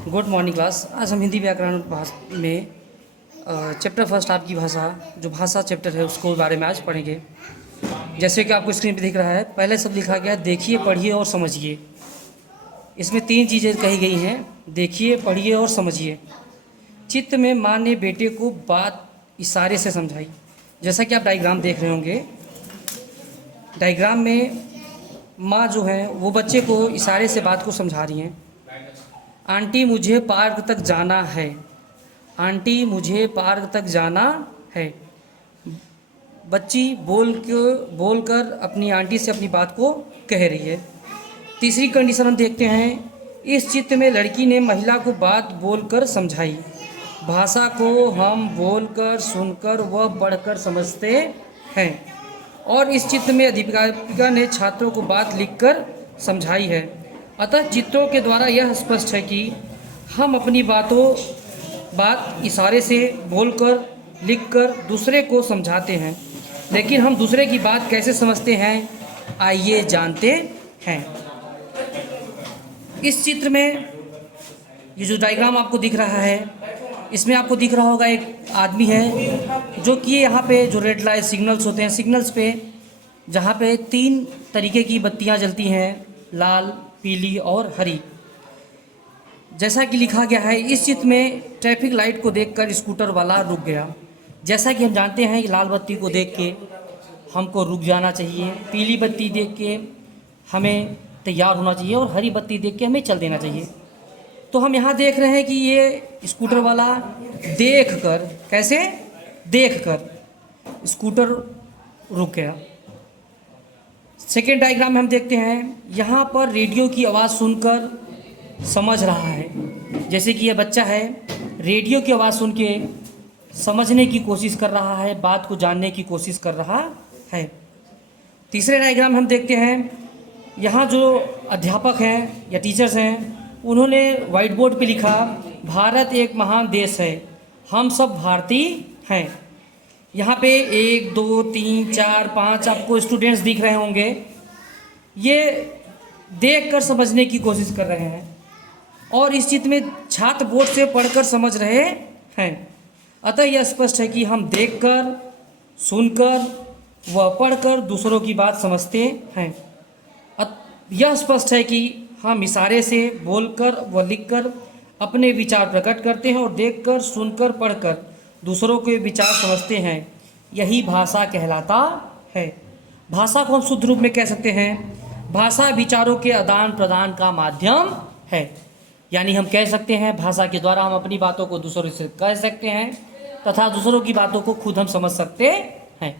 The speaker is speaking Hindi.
Good morning class. आज हम हिंदी व्याकरण में चैप्टर फर्स्ट आपकी भाषा जो भाषा चैप्टर है उसको बारे में आज पढ़ेंगे। जैसे कि आपको स्क्रीन पे दिख रहा है, पहले सब लिखा गया है देखिए, पढ़िए और समझिए। इसमें तीन चीज़ें कही गई हैं, देखिए, पढ़िए और समझिए। चित्त में माँ ने बेटे को बात इशारे से समझाई। जैसा कि आप डायग्राम देख रहे होंगे, डायग्राम में माँ जो है वो बच्चे को इशारे से बात को समझा रही हैं। आंटी मुझे पार्क तक जाना है, आंटी मुझे पार्क तक जाना है। बच्ची बोलकर अपनी आंटी से अपनी बात को कह रही है। तीसरी कंडीशन हम देखते हैं, इस चित्र में लड़की ने महिला को बात बोलकर समझाई। भाषा को हम बोलकर, सुनकर व पढ़कर समझते हैं, और इस चित्र में अध्यापिका ने छात्रों को बात लिखकर समझाई है। अतः चित्रों के द्वारा यह स्पष्ट है कि हम अपनी बात इशारे से, बोलकर, लिखकर दूसरे को समझाते हैं। लेकिन हम दूसरे की बात कैसे समझते हैं, आइए जानते हैं। इस चित्र में ये जो डायग्राम आपको दिख रहा है, इसमें आपको दिख रहा होगा एक आदमी है जो कि यहाँ पे जो रेड लाइट सिग्नल्स होते हैं, सिग्नल्स पे जहाँ पे तीन तरीके की बत्तियाँ जलती हैं, लाल, पीली और हरी। जैसा कि लिखा गया है, इस चित्र में ट्रैफिक लाइट को देखकर स्कूटर वाला रुक गया। जैसा कि हम जानते हैं कि लाल बत्ती को देख के हमको रुक जाना चाहिए, पीली बत्ती देख के हमें तैयार होना चाहिए और हरी बत्ती देख के हमें चल देना चाहिए। तो हम यहाँ देख रहे हैं कि ये स्कूटर वाला देखकर, कैसे देखकर स्कूटर रुक गया। सेकेंड डायग्राम में हम देखते हैं, यहाँ पर रेडियो की आवाज़ सुनकर समझ रहा है। जैसे कि ये बच्चा है, रेडियो की आवाज़ सुन के समझने की कोशिश कर रहा है, बात को जानने की कोशिश कर रहा है। तीसरे डायग्राम में हम देखते हैं, यहाँ जो अध्यापक हैं या टीचर्स हैं, उन्होंने वाइट बोर्ड पे लिखा, भारत एक महान देश है, हम सब भारतीय हैं। यहाँ पे 1 2 3 4 5 आपको स्टूडेंट्स दिख रहे होंगे। ये देखकर समझने की कोशिश कर रहे हैं और इस चित्र में छात्र बोर्ड से पढ़कर समझ रहे हैं। अतः यह स्पष्ट है कि हम देखकर, सुनकर व पढ़कर दूसरों की बात समझते हैं। यह स्पष्ट है कि हम इशारे से, बोलकर व लिखकर अपने विचार प्रकट करते हैं और देखकर, सुनकर, पढ़कर दूसरों के विचार समझते हैं। यही भाषा कहलाता है। भाषा को हम शुद्ध रूप में कह सकते हैं, भाषा विचारों के आदान प्रदान का माध्यम है। यानी हम कह सकते हैं भाषा के द्वारा हम अपनी बातों को दूसरों से कह सकते हैं तथा दूसरों की बातों को खुद हम समझ सकते हैं।